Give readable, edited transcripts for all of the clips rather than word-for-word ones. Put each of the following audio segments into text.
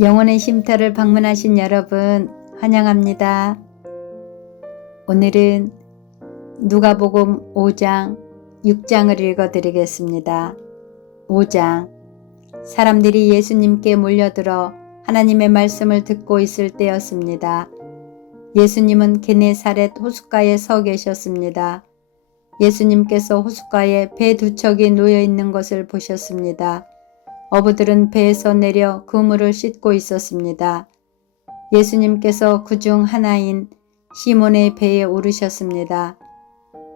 영혼의 쉼터를 방문하신 여러분 환영합니다. 오늘은 누가복음 5장 6장을 읽어드리겠습니다. 5장 사람들이 예수님께 몰려들어 하나님의 말씀을 듣고 있을 때였습니다. 예수님은 게네사렛 호숫가에 서 계셨습니다. 예수님께서 호숫가에 배 두 척이 놓여 있는 것을 보셨습니다. 어부들은 배에서 내려 그물을 씻고 있었습니다. 예수님께서 그중 하나인 시몬의 배에 오르셨습니다.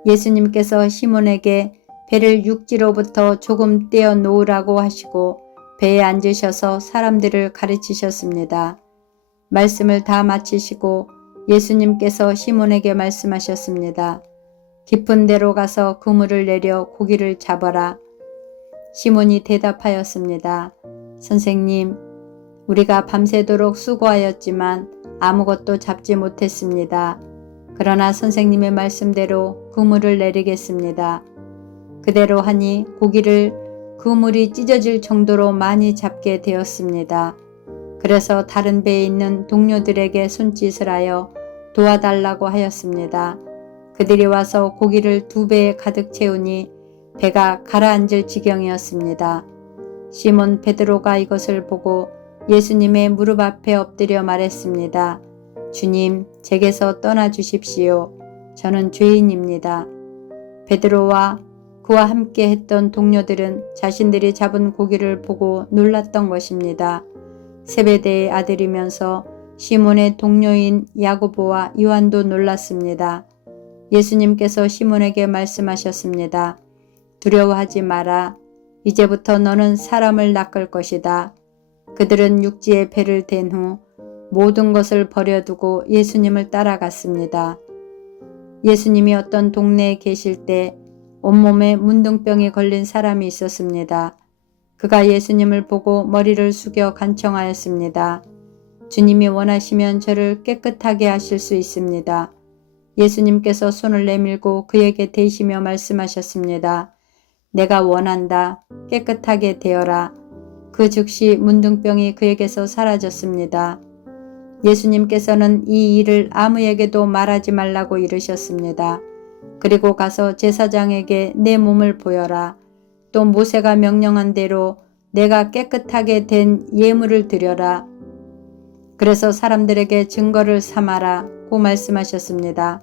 예수님께서 시몬에게 배를 육지로부터 조금 떼어 놓으라고 하시고 배에 앉으셔서 사람들을 가르치셨습니다. 말씀을 다 마치시고 예수님께서 시몬에게 말씀하셨습니다. 깊은 데로 가서 그물을 내려 고기를 잡아라. 시몬이 대답하였습니다. 선생님, 우리가 밤새도록 수고하였지만 아무것도 잡지 못했습니다. 그러나 선생님의 말씀대로 그물을 내리겠습니다. 그대로 하니 고기를 그물이 찢어질 정도로 많이 잡게 되었습니다. 그래서 다른 배에 있는 동료들에게 손짓을 하여 도와달라고 하였습니다. 그들이 와서 고기를 2배에 가득 채우니 배가 가라앉을 지경이었습니다. 시몬 베드로가 이것을 보고 예수님의 무릎 앞에 엎드려 말했습니다. 주님, 제게서 떠나 주십시오. 저는 죄인입니다. 베드로와 그와 함께 했던 동료들은 자신들이 잡은 고기를 보고 놀랐던 것입니다. 세베대의 아들이면서 시몬의 동료인 야고보와 요한도 놀랐습니다. 예수님께서 시몬에게 말씀하셨습니다. 두려워하지 마라. 이제부터 너는 사람을 낚을 것이다. 그들은 육지에 배를 댄 후 모든 것을 버려두고 예수님을 따라갔습니다. 예수님이 어떤 동네에 계실 때 온몸에 문둥병이 걸린 사람이 있었습니다. 그가 예수님을 보고 머리를 숙여 간청하였습니다. 주님이 원하시면 저를 깨끗하게 하실 수 있습니다. 예수님께서 손을 내밀고 그에게 대시며 말씀하셨습니다. 내가 원한다. 깨끗하게 되어라. 그 즉시 문둥병이 그에게서 사라졌습니다. 예수님께서는 이 일을 아무에게도 말하지 말라고 이르셨습니다. 그리고 가서 제사장에게 내 몸을 보여라. 또 모세가 명령한 대로 내가 깨끗하게 된 예물을 드려라. 그래서 사람들에게 증거를 삼아라고 말씀하셨습니다.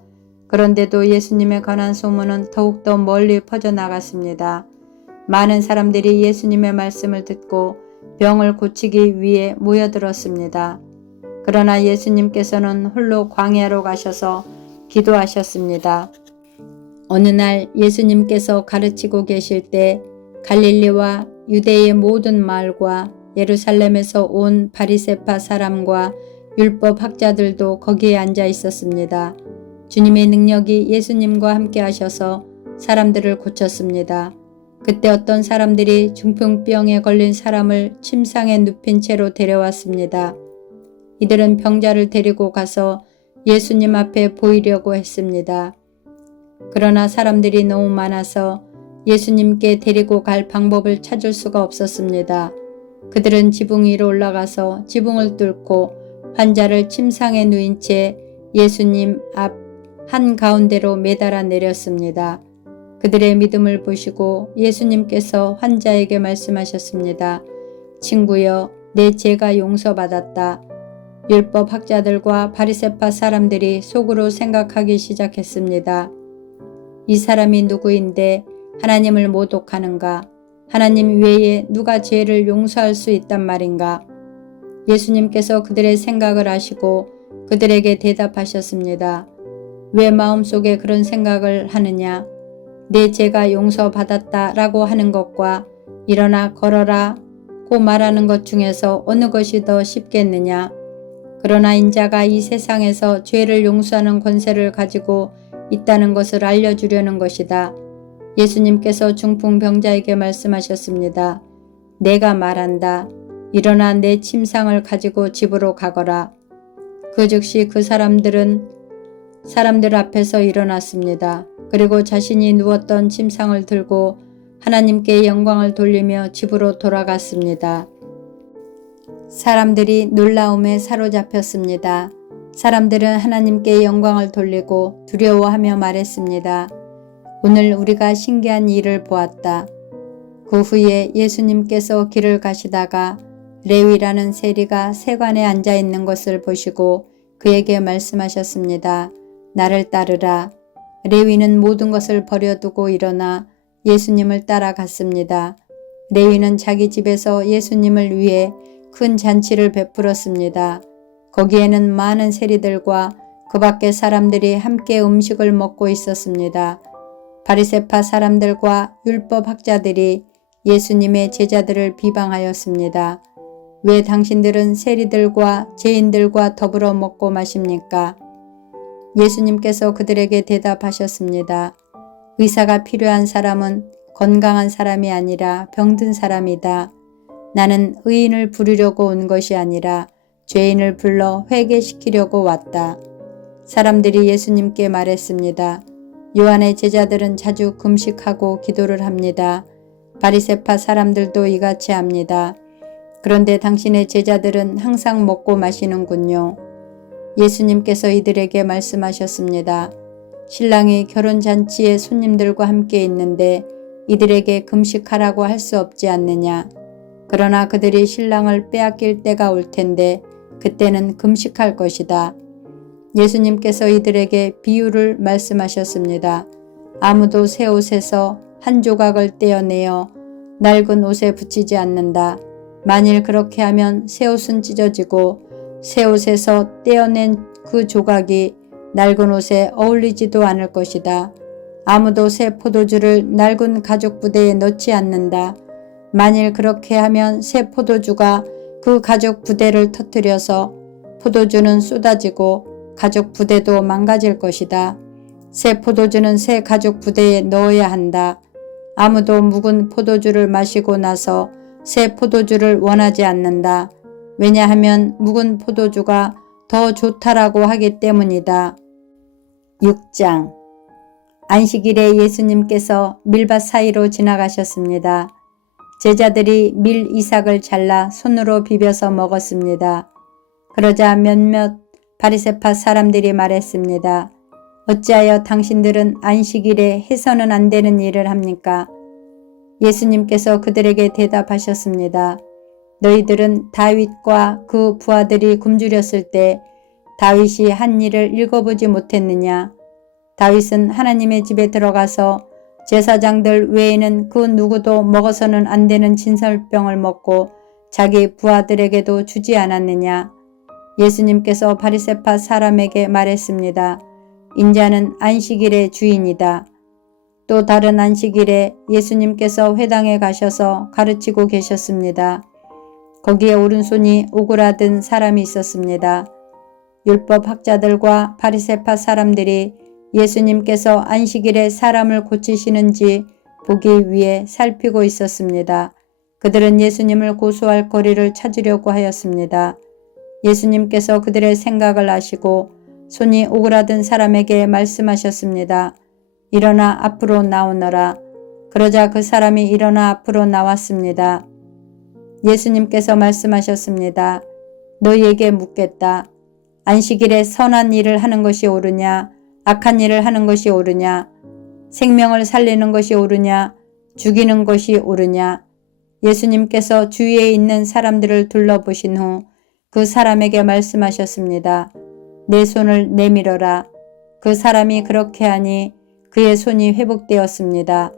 그런데도 예수님에 관한 소문은 더욱더 멀리 퍼져나갔습니다. 많은 사람들이 예수님의 말씀을 듣고 병을 고치기 위해 모여들었습니다. 그러나 예수님께서는 홀로 광야로 가셔서 기도하셨습니다. 어느 날 예수님께서 가르치고 계실 때 갈릴리와 유대의 모든 마을과 예루살렘에서 온 바리새파 사람과 율법 학자들도 거기에 앉아 있었습니다. 주님의 능력이 예수님과 함께 하셔서 사람들을 고쳤습니다. 그때 어떤 사람들이 중풍병에 걸린 사람을 침상에 눕힌 채로 데려왔습니다. 이들은 병자를 데리고 가서 예수님 앞에 보이려고 했습니다. 그러나 사람들이 너무 많아서 예수님께 데리고 갈 방법을 찾을 수가 없었습니다. 그들은 지붕 위로 올라가서 지붕을 뚫고 환자를 침상에 누인 채 예수님 앞 한가운데로 매달아 내렸습니다. 그들의 믿음을 보시고 예수님께서 환자에게 말씀하셨습니다. 친구여, 내 죄가 용서받았다. 율법 학자들과 바리새파 사람들이 속으로 생각하기 시작했습니다. 이 사람이 누구인데 하나님을 모독하는가? 하나님 외에 누가 죄를 용서할 수 있단 말인가? 예수님께서 그들의 생각을 아시고 그들에게 대답하셨습니다. 왜 마음속에 그런 생각을 하느냐? 내 죄가 용서받았다 라고 하는 것과 일어나 걸어라 고 말하는 것 중에서 어느 것이 더 쉽겠느냐? 그러나 인자가 이 세상에서 죄를 용서하는 권세를 가지고 있다는 것을 알려주려는 것이다. 예수님께서 중풍병자에게 말씀하셨습니다. 내가 말한다. 일어나 내 침상을 가지고 집으로 가거라. 그 즉시 그 사람들 앞에서 일어났습니다. 그리고 자신이 누웠던 침상을 들고 하나님께 영광을 돌리며 집으로 돌아갔습니다. 사람들이 놀라움에 사로잡혔습니다. 사람들은 하나님께 영광을 돌리고 두려워하며 말했습니다. 오늘 우리가 신기한 일을 보았다. 그 후에 예수님께서 길을 가시다가 레위라는 세리가 세관에 앉아 있는 것을 보시고 그에게 말씀하셨습니다. 나를 따르라. 레위는 모든 것을 버려두고 일어나 예수님을 따라갔습니다. 레위는 자기 집에서 예수님을 위해 큰 잔치를 베풀었습니다. 거기에는 많은 세리들과 그 밖의 사람들이 함께 음식을 먹고 있었습니다. 바리새파 사람들과 율법학자들이 예수님의 제자들을 비방하였습니다. 왜 당신들은 세리들과 죄인들과 더불어 먹고 마십니까? 예수님께서 그들에게 대답하셨습니다. 의사가 필요한 사람은 건강한 사람이 아니라 병든 사람이다. 나는 의인을 부르려고 온 것이 아니라 죄인을 불러 회개시키려고 왔다. 사람들이 예수님께 말했습니다. 요한의 제자들은 자주 금식하고 기도를 합니다. 바리새파 사람들도 이같이 합니다. 그런데 당신의 제자들은 항상 먹고 마시는군요. 예수님께서 이들에게 말씀하셨습니다. 신랑이 결혼잔치에 손님들과 함께 있는데 이들에게 금식하라고 할 수 없지 않느냐. 그러나 그들이 신랑을 빼앗길 때가 올 텐데 그때는 금식할 것이다. 예수님께서 이들에게 비유를 말씀하셨습니다. 아무도 새 옷에서 한 조각을 떼어내어 낡은 옷에 붙이지 않는다. 만일 그렇게 하면 새 옷은 찢어지고 새 옷에서 떼어낸 그 조각이 낡은 옷에 어울리지도 않을 것이다. 아무도 새 포도주를 낡은 가죽 부대에 넣지 않는다. 만일 그렇게 하면 새 포도주가 그 가죽 부대를 터뜨려서 포도주는 쏟아지고 가죽 부대도 망가질 것이다. 새 포도주는 새 가죽 부대에 넣어야 한다. 아무도 묵은 포도주를 마시고 나서 새 포도주를 원하지 않는다. 왜냐하면 묵은 포도주가 더 좋다라고 하기 때문이다. 6장 안식일에 예수님께서 밀밭 사이로 지나가셨습니다. 제자들이 밀 이삭을 잘라 손으로 비벼서 먹었습니다. 그러자 몇몇 바리새파 사람들이 말했습니다. 어찌하여 당신들은 안식일에 해서는 안 되는 일을 합니까? 예수님께서 그들에게 대답하셨습니다. 너희들은 다윗과 그 부하들이 굶주렸을 때 다윗이 한 일을 읽어보지 못했느냐? 다윗은 하나님의 집에 들어가서 제사장들 외에는 그 누구도 먹어서는 안 되는 진설병을 먹고 자기 부하들에게도 주지 않았느냐? 예수님께서 바리새파 사람에게 말했습니다. 인자는 안식일의 주인이다. 또 다른 안식일에 예수님께서 회당에 가셔서 가르치고 계셨습니다. 거기에 오른손이 오그라든 사람이 있었습니다. 율법학자들과 바리새파 사람들이 예수님께서 안식일에 사람을 고치시는지 보기 위해 살피고 있었습니다. 그들은 예수님을 고소할 거리를 찾으려고 하였습니다. 예수님께서 그들의 생각을 아시고 손이 오그라든 사람에게 말씀하셨습니다. 일어나 앞으로 나오너라. 그러자 그 사람이 일어나 앞으로 나왔습니다. 예수님께서 말씀하셨습니다. 너희에게 묻겠다. 안식일에 선한 일을 하는 것이 옳으냐? 악한 일을 하는 것이 옳으냐? 생명을 살리는 것이 옳으냐? 죽이는 것이 옳으냐? 예수님께서 주위에 있는 사람들을 둘러보신 후 그 사람에게 말씀하셨습니다. 내 손을 내밀어라. 그 사람이 그렇게 하니 그의 손이 회복되었습니다.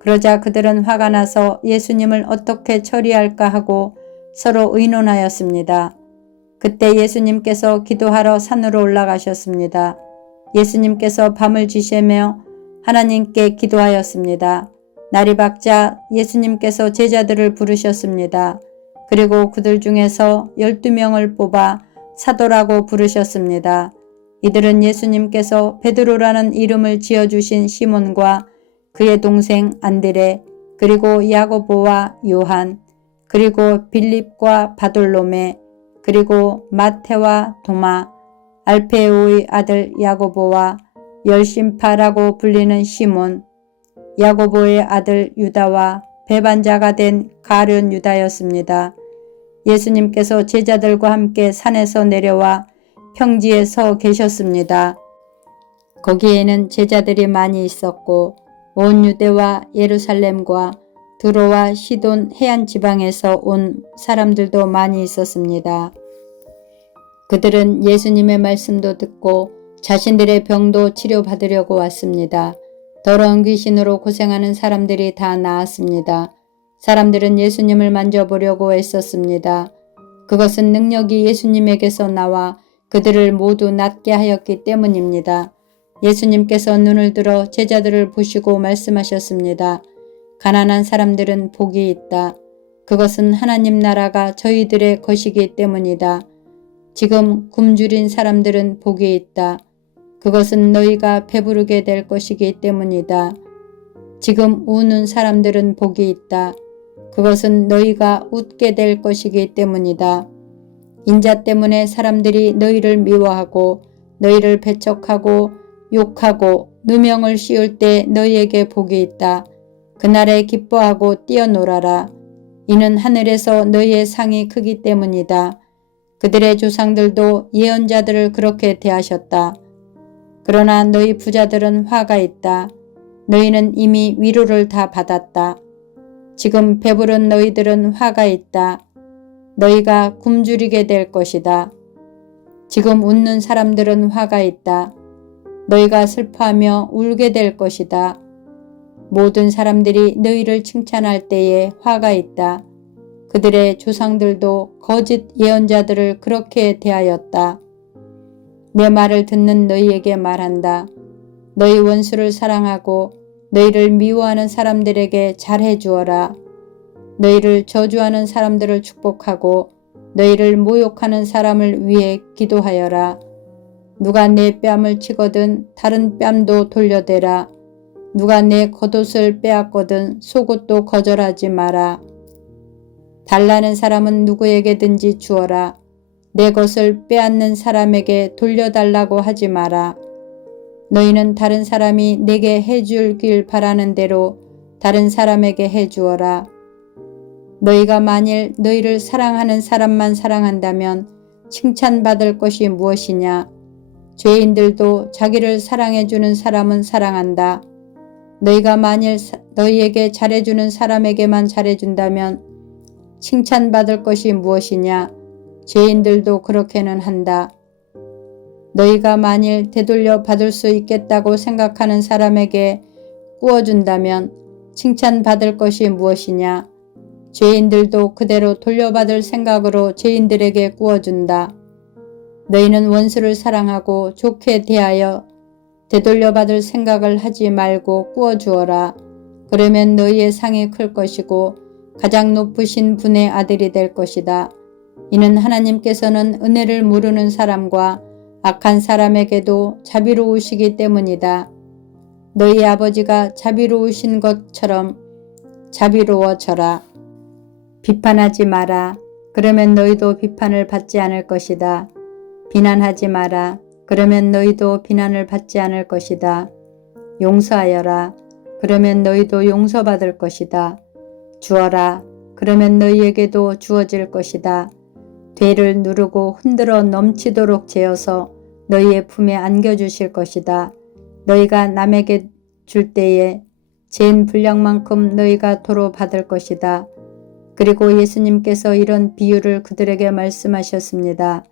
그러자 그들은 화가 나서 예수님을 어떻게 처리할까 하고 서로 의논하였습니다. 그때 예수님께서 기도하러 산으로 올라가셨습니다. 예수님께서 밤을 지새며 하나님께 기도하였습니다. 날이 밝자 예수님께서 제자들을 부르셨습니다. 그리고 그들 중에서 12명을 뽑아 사도라고 부르셨습니다. 이들은 예수님께서 베드로라는 이름을 지어주신 시몬과 그의 동생 안드레, 그리고 야고보와 요한, 그리고 빌립과 바돌로메, 그리고 마테와 도마, 알페오의 아들 야고보와 열심파라고 불리는 시몬, 야고보의 아들 유다와 배반자가 된 가룟 유다였습니다. 예수님께서 제자들과 함께 산에서 내려와 평지에 서 계셨습니다. 거기에는 제자들이 많이 있었고 온 유대와 예루살렘과 두로와 시돈 해안 지방에서 온 사람들도 많이 있었습니다. 그들은 예수님의 말씀도 듣고 자신들의 병도 치료받으려고 왔습니다. 더러운 귀신으로 고생하는 사람들이 다 나았습니다. 사람들은 예수님을 만져보려고 애썼습니다. 그것은 능력이 예수님에게서 나와 그들을 모두 낫게 하였기 때문입니다. 예수님께서 눈을 들어 제자들을 보시고 말씀하셨습니다. 가난한 사람들은 복이 있다. 그것은 하나님 나라가 저희들의 것이기 때문이다. 지금 굶주린 사람들은 복이 있다. 그것은 너희가 배부르게 될 것이기 때문이다. 지금 우는 사람들은 복이 있다. 그것은 너희가 웃게 될 것이기 때문이다. 인자 때문에 사람들이 너희를 미워하고 너희를 배척하고 욕하고 누명을 씌울 때 너희에게 복이 있다. 그날에 기뻐하고 뛰어놀아라. 이는 하늘에서 너희의 상이 크기 때문이다. 그들의 조상들도 예언자들을 그렇게 대하셨다. 그러나 너희 부자들은 화가 있다. 너희는 이미 위로를 다 받았다. 지금 배부른 너희들은 화가 있다. 너희가 굶주리게 될 것이다. 지금 웃는 사람들은 화가 있다. 너희가 슬퍼하며 울게 될 것이다. 모든 사람들이 너희를 칭찬할 때에 화가 있다. 그들의 조상들도 거짓 예언자들을 그렇게 대하였다. 내 말을 듣는 너희에게 말한다. 너희 원수를 사랑하고 너희를 미워하는 사람들에게 잘해 주어라. 너희를 저주하는 사람들을 축복하고 너희를 모욕하는 사람을 위해 기도하여라. 누가 내 뺨을 치거든 다른 뺨도 돌려대라. 누가 내 겉옷을 빼앗거든 속옷도 거절하지 마라. 달라는 사람은 누구에게든지 주어라. 내 것을 빼앗는 사람에게 돌려달라고 하지 마라. 너희는 다른 사람이 내게 해주길 바라는 대로 다른 사람에게 해주어라. 너희가 만일 너희를 사랑하는 사람만 사랑한다면 칭찬받을 것이 무엇이냐? 죄인들도 자기를 사랑해주는 사람은 사랑한다. 너희가 만일 너희에게 잘해주는 사람에게만 잘해준다면 칭찬받을 것이 무엇이냐? 죄인들도 그렇게는 한다. 너희가 만일 되돌려 받을 수 있겠다고 생각하는 사람에게 꾸어준다면 칭찬받을 것이 무엇이냐? 죄인들도 그대로 돌려받을 생각으로 죄인들에게 꾸어준다. 너희는 원수를 사랑하고 좋게 대하여 되돌려받을 생각을 하지 말고 꾸어주어라. 그러면 너희의 상이 클 것이고 가장 높으신 분의 아들이 될 것이다. 이는 하나님께서는 은혜를 모르는 사람과 악한 사람에게도 자비로우시기 때문이다. 너희 아버지가 자비로우신 것처럼 자비로워져라. 비판하지 마라. 그러면 너희도 비판을 받지 않을 것이다. 비난하지 마라. 그러면 너희도 비난을 받지 않을 것이다. 용서하여라. 그러면 너희도 용서받을 것이다. 주어라. 그러면 너희에게도 주어질 것이다. 되를 누르고 흔들어 넘치도록 재어서 너희의 품에 안겨주실 것이다. 너희가 남에게 줄 때에 재은 분량만큼 너희가 도로 받을 것이다. 그리고 예수님께서 이런 비유를 그들에게 말씀하셨습니다.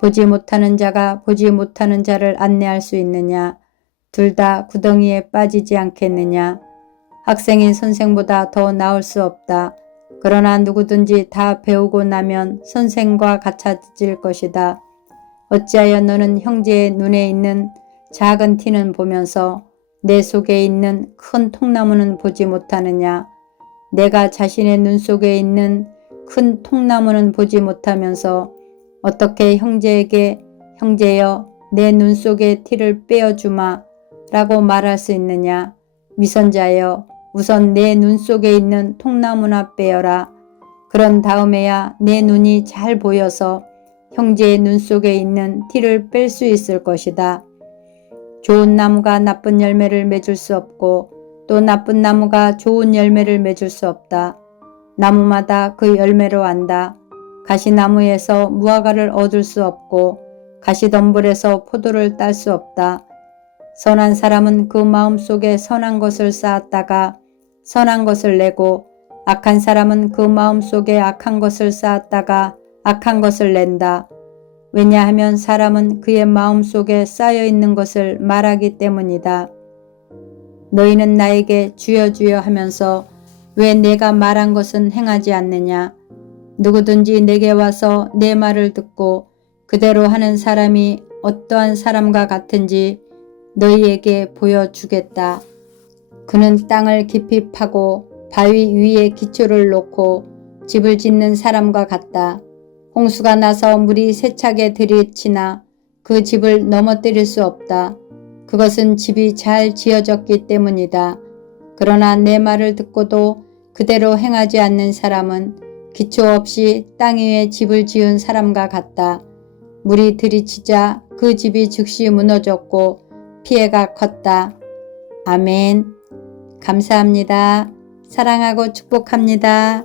보지 못하는 자가 보지 못하는 자를 안내할 수 있느냐? 둘 다 구덩이에 빠지지 않겠느냐? 학생인 선생보다 더 나을 수 없다. 그러나 누구든지 다 배우고 나면 선생과 같아질 것이다. 어찌하여 너는 형제의 눈에 있는 작은 티는 보면서 내 속에 있는 큰 통나무는 보지 못하느냐? 내가 자신의 눈 속에 있는 큰 통나무는 보지 못하면서 어떻게 형제에게 형제여 내 눈 속의 티를 빼어주마 라고 말할 수 있느냐? 위선자여 우선 내 눈 속에 있는 통나무나 빼어라. 그런 다음에야 내 눈이 잘 보여서 형제의 눈 속에 있는 티를 뺄 수 있을 것이다. 좋은 나무가 나쁜 열매를 맺을 수 없고 또 나쁜 나무가 좋은 열매를 맺을 수 없다. 나무마다 그 열매로 안다. 가시나무에서 무화과를 얻을 수 없고 가시덤불에서 포도를 딸 수 없다. 선한 사람은 그 마음속에 선한 것을 쌓았다가 선한 것을 내고 악한 사람은 그 마음속에 악한 것을 쌓았다가 악한 것을 낸다. 왜냐하면 사람은 그의 마음속에 쌓여 있는 것을 말하기 때문이다. 너희는 나에게 주여 주여 하면서 왜 내가 말한 것은 행하지 않느냐? 누구든지 내게 와서 내 말을 듣고 그대로 하는 사람이 어떠한 사람과 같은지 너희에게 보여주겠다. 그는 땅을 깊이 파고 바위 위에 기초를 놓고 집을 짓는 사람과 같다. 홍수가 나서 물이 세차게 들이치나 그 집을 넘어뜨릴 수 없다. 그것은 집이 잘 지어졌기 때문이다. 그러나 내 말을 듣고도 그대로 행하지 않는 사람은 기초 없이 땅 위에 집을 지은 사람과 같다. 물이 들이치자 그 집이 즉시 무너졌고 피해가 컸다. 아멘. 감사합니다. 사랑하고 축복합니다.